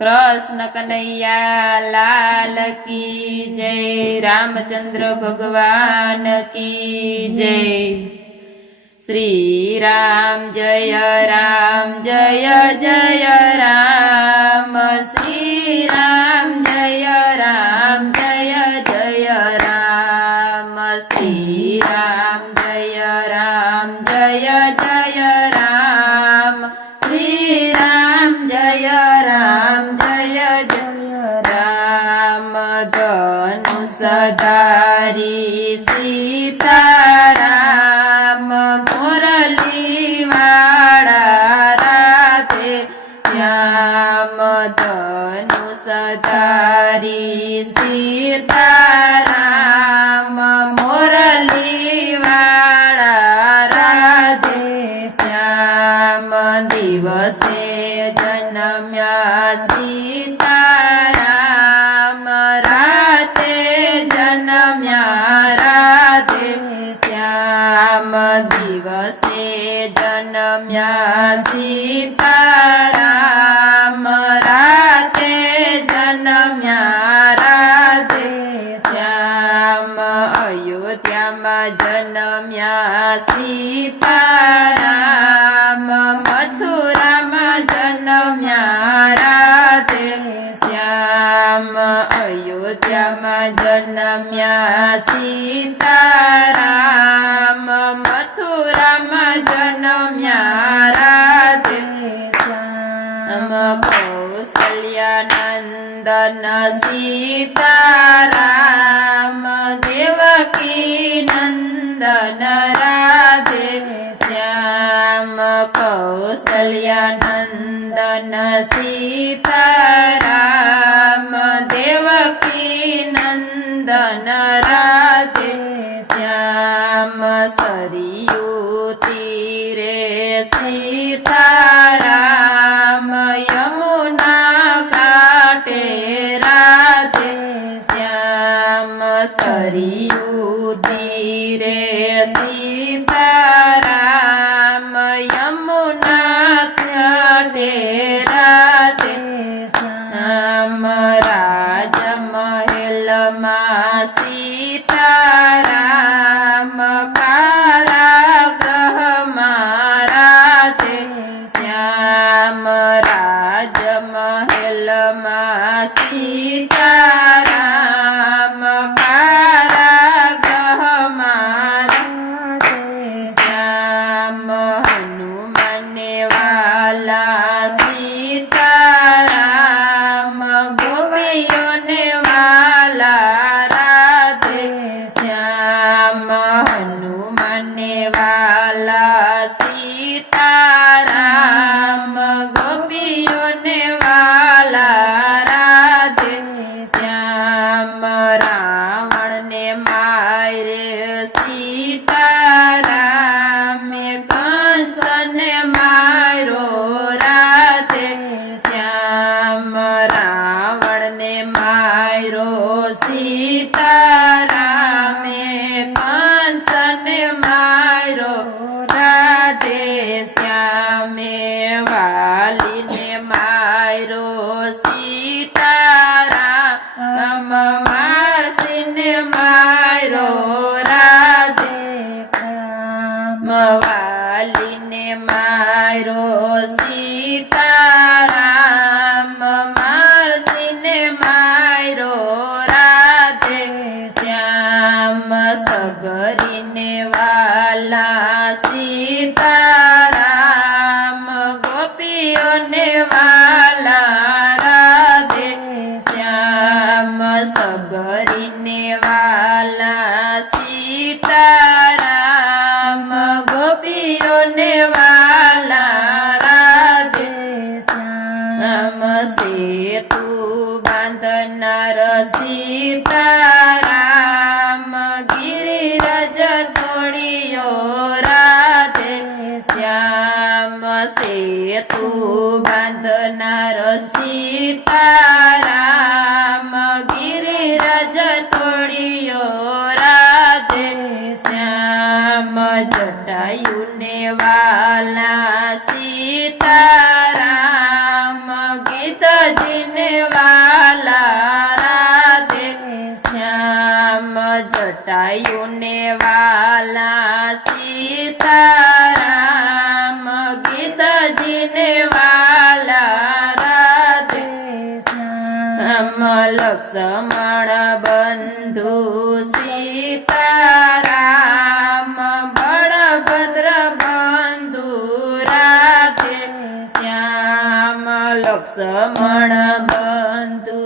कृष्ण कन्हैया लाल की जय। रामचंद्र भगवान की जय। श्री राम जय जय राम। श्री राम जय जय राम। श्री राम जय जय राम। श्री राम जय जय राम। धनुषधारी सीताराम मुरली वाड़ा राधे श्याम। धनुषधारी सीताराम मुरली वाड़ा राधे श्याम। दिवसे जन्म्या सीताराम राते जन्म्या राधे श्याम। दिवसे जन्म्या सीताराम राते जन्म्या राधे श्याम। अयोध्या में जन्म्या सीताराम मथुरा में जन्म्या राधे श्याम। अयोध्या में जन्म्या सीताराम मथुरा में जन्म्या राधे श्याम। कौसल्या नंदन सीताराम देवकी नंदन राधे श्याम। कौसल्या नंदन सीताराम देवकी नंदन राधे श्याम। सरयू तीरे सीताराम यमुना घाटे राधे श्याम। सरयू तीरे सीताराम यमुना घाटे राधे श्याम। राजमहल में सीताराम कारागृह में राधे श्याम। राजमहल में सीताराम कारागृह में राधे श्याम। हनुमान वाला सीताराम गोपियों वाला राधे श्याम। हनुमान वाला सीताराम गोपियों वाला राधे श्याम। रावण ने मारे सीताराम कंस ने मारो राधे श्याम। रावण ने मारो सीताराम कंस ने मारो राधे श्याम। वाली ने मारो सीताराम मासी ने मारो राधे श्याम। वाली ने मारो सीताराम मासी ने मारो राधे श्याम। सबरी ने वाला सीताराम गोपियों ने वाला राधे श्याम। सबरी ने वाला सीताराम गोपियों ने वाला राधे श्याम। सेतु बांधनार सीताराम गिरिराज तोड़ियो राधे श्याम। सेतु बांधनार सीताराम गिरिराज तोड़ियो राधे श्याम। जटायु ने वाला सीताराम गीत ગીતજીને વાલા રાધે શ્યામ જટાયુને વાલા સીતારામ ગીતજીને વાલા રાધે શ્યામ લક્ષ્મણ બંધુ સીતારામ બળભદ્ર બંધુ રાધે શ્યામ લક્ષ્મણ બંધુ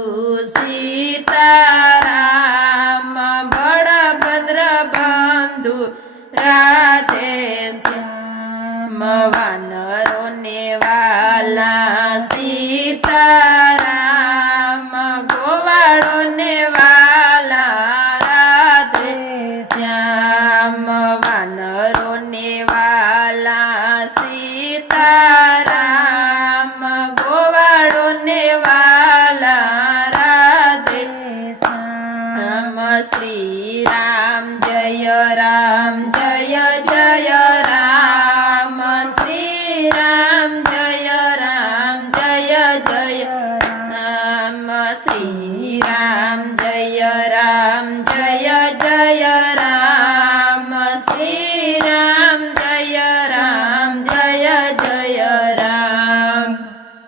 સીતારામ બળભદ્ર બંધુ રાધે શ્યામ વાનરોને વાલા સીતારામ ગોવાળોને વાલા રાધે શ્યામ વાનરોને વાલા સીતારામ ગોવાળોને વાલા રાધે શ્યામ શ્રી રામ જય રામ